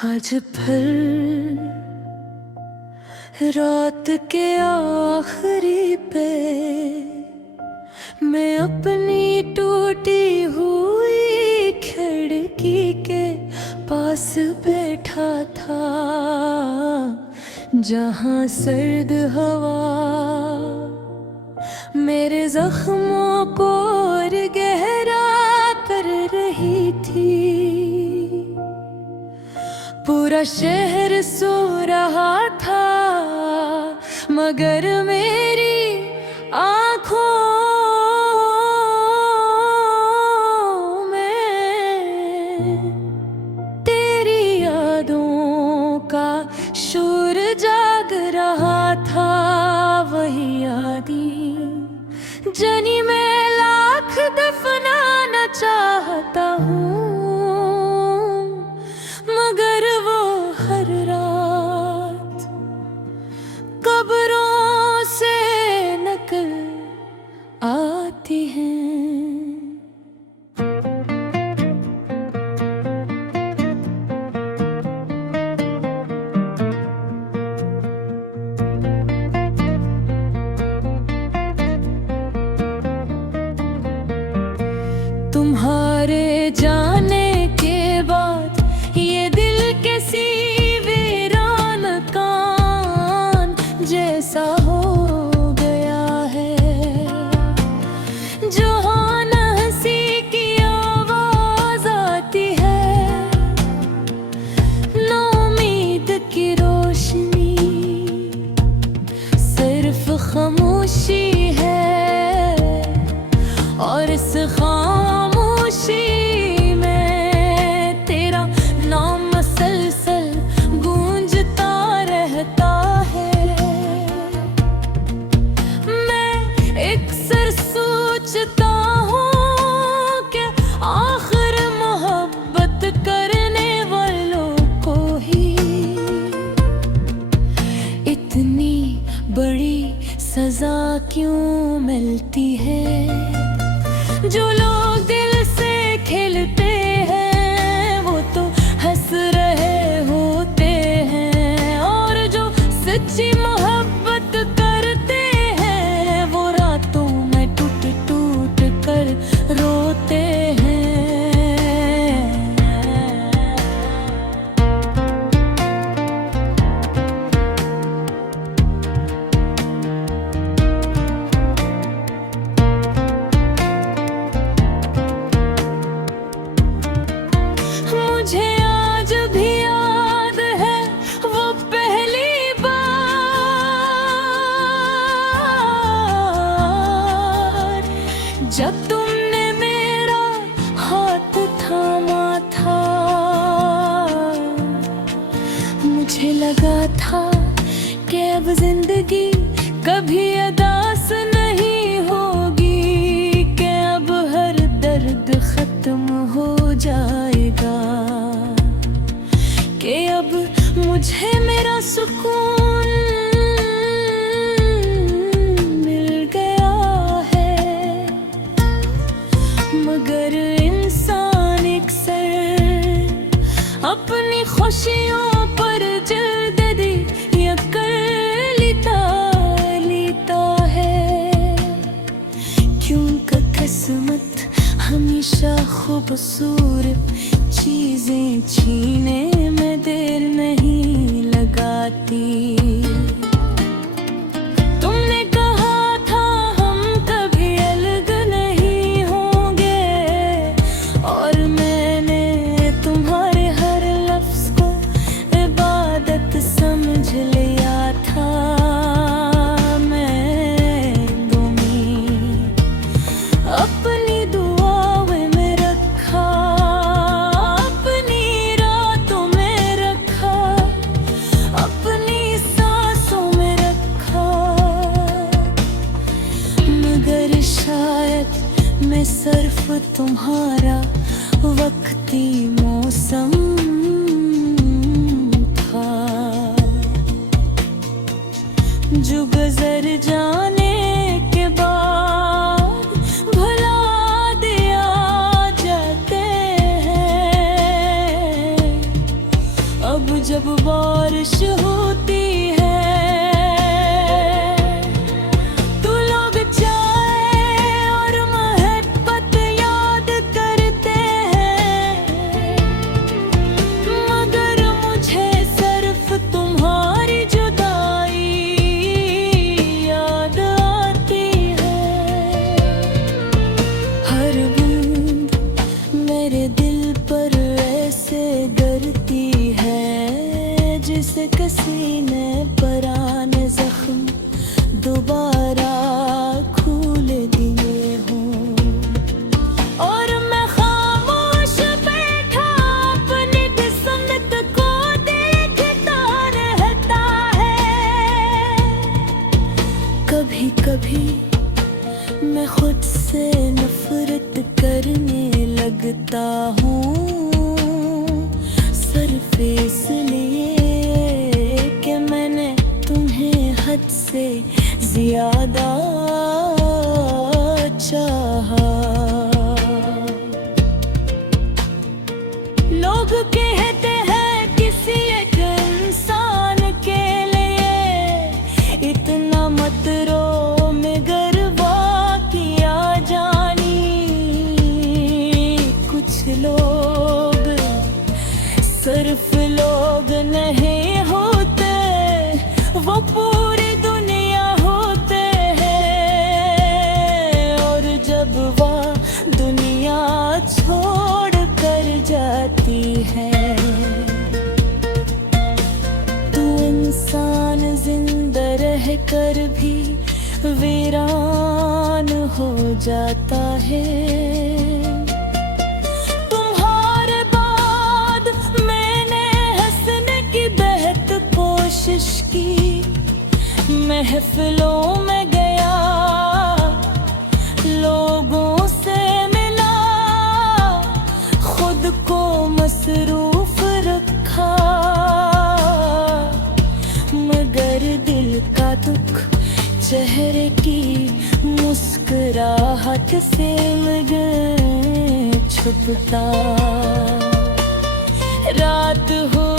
आज फिर रात के आखिरी पे मैं अपनी टूटी हुई खिड़की के पास बैठा था, जहां सर्द हवा मेरे जख्मों को और गहरा कर रही थी। पूरा शहर सो रहा था मगर मेरी आँखों में तेरी यादों का शोर जाग रहा था। वही यादें जनी मैं लाख दफनाना चाहता हूँ, मगर वो हर रात कब्रों से निकल आती हैं। तुम्हारे जाने के बाद ये दिल कैसी वीरान कान जैसा हो गया है। जो न हंसी की आवाज आती है, न उम्मीद की रोशनी, सिर्फ खामोशी है। और इस खामोशी में तेरा नाम मसलसल गूंजता रहता है। मैं अक्सर सोचता हूँ कि आखिर मोहब्बत करने वालों को ही इतनी बड़ी सजा क्यों मिलती है। जो लोग दिल से खेलते हैं वो तो हंस रहे होते हैं, और जो सच्ची मोहब्बत करते हैं वो रातों में टूट टूट कर रोते हैं। मुझे आज भी याद है वो पहली बार जब तुमने मेरा हाथ थामा था। मुझे लगा था कि अब जिंदगी कभी उदास नहीं होगी, कि अब हर दर्द खत्म हो जाएगा, कि अब मुझे मेरा सुकून मिल गया है। मगर इंसान अक्सर अपनी खुशियों पर जल्दी या कर लेता है, क्योंकि किस्मत हमेशा खूबसूरत चीजें छीने में देर नहीं लगाती। तुमने कहा था हम कभी अलग नहीं होंगे, और मैंने तुम्हारे हर लफ्ज को इबादत समझ लिया था। मैं तुम्हें अपनी दुआओं में रखा, अपनी रातों में रखा, अपनी सांसों में रखा। मगर शायद मैं सिर्फ तुम्हारा वक्ती मौसम था, जो गुजर जाने के बाद भुला दिया जाते हैं। अब जब बारिश होती है तो लोग चाय और मोहब्बत याद करते हैं, मगर मुझे सिर्फ तुम्हारी जुदाई याद आती है। हर बूंद मेरे दिल पर ऐसे गिरती है जिसे किसी ने पुराने जख्म दोबारा खोल दिए हों। और मैं खामोश बैठा अपनी किस्मत को देखता रहता है। कभी कभी मैं खुद से नफरत करने लगता हूँ, सिर्फ इसलिए कि मैंने तुम्हें हद से ज्यादा चाहा। लोग कहते हैं किसी एक इंसान के लिए इतना मत रो, मगरवा किया जानी। कुछ लोग सिर्फ लोग नहीं होते, वो पूरी दुनिया होते हैं। और जब वह दुनिया छोड़ कर जाती है तो इंसान जिंदा रह कर भी वीरान हो जाता है। तुम्हारे बाद मैंने हंसने की बेहद कोशिश की, महफिलों में गया, लोगों से मिला, खुद को मसरूफ रखा, मगर दिल का दुख चेहरे की मुस्कुराहट से मगर छुपता। रात हो